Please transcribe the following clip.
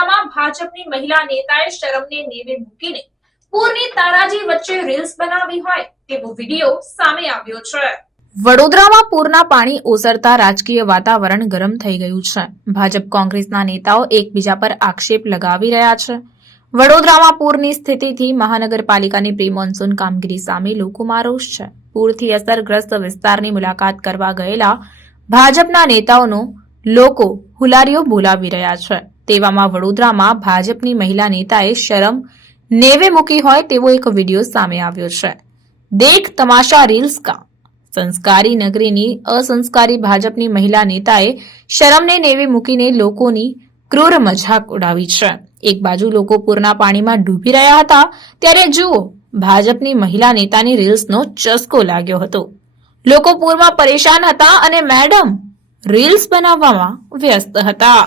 વડોદરામાં ભાજપની મહિલા નેતાએ શરમને નેવે મૂકીને પૂરની તારાજી વચ્ચે રીલ્સ બનાવી હોય તેવો વિડીયો સામે આવ્યો છે। વડોદરામાં પૂરના પાણી ઓસરતા રાજકીય વાતાવરણ ગરમ થઈ ગયું છે। ભાજપ કોંગ્રેસના નેતાઓ એકબીજા પર આક્ષેપ લગાવી રહ્યા છે। વડોદરામાં પૂરની સ્થિતિથી મહાનગરપાલિકાની પ્રી મોન્સૂન કામગીરી સામે લોકોમાં રોષ છે। પૂરથી અસરગ્રસ્ત વિસ્તારની મુલાકાત કરવા ગયેલા ભાજપના નેતાઓનો લોકો હુલારીઓ બોલાવી રહ્યા છે। તેવામાં વડોદરામાં ભાજપની મહિલા નેતાએ શરમ નેવે મૂકી હોય તેવો એક વિડીયો સામે આવ્યો છે। દેખ તમાશા રીલ્સ કા સંસ્કારી નગરીની અસંસ્કારી ભાજપની મહિલા નેતાએ શરમને નેવે મૂકીને લોકોની ક્રૂર મજાક ઉડાવી છે। એક બાજુ લોકો પૂરના પાણીમાં ડૂબી રહ્યા હતા ત્યારે જુઓ ભાજપની મહિલા નેતાની રીલ્સનો ચસ્કો લાગ્યો હતો। લોકો પૂરમાં પરેશાન હતા અને મેડમ રીલ્સ બનાવવામાં વ્યસ્ત હતા।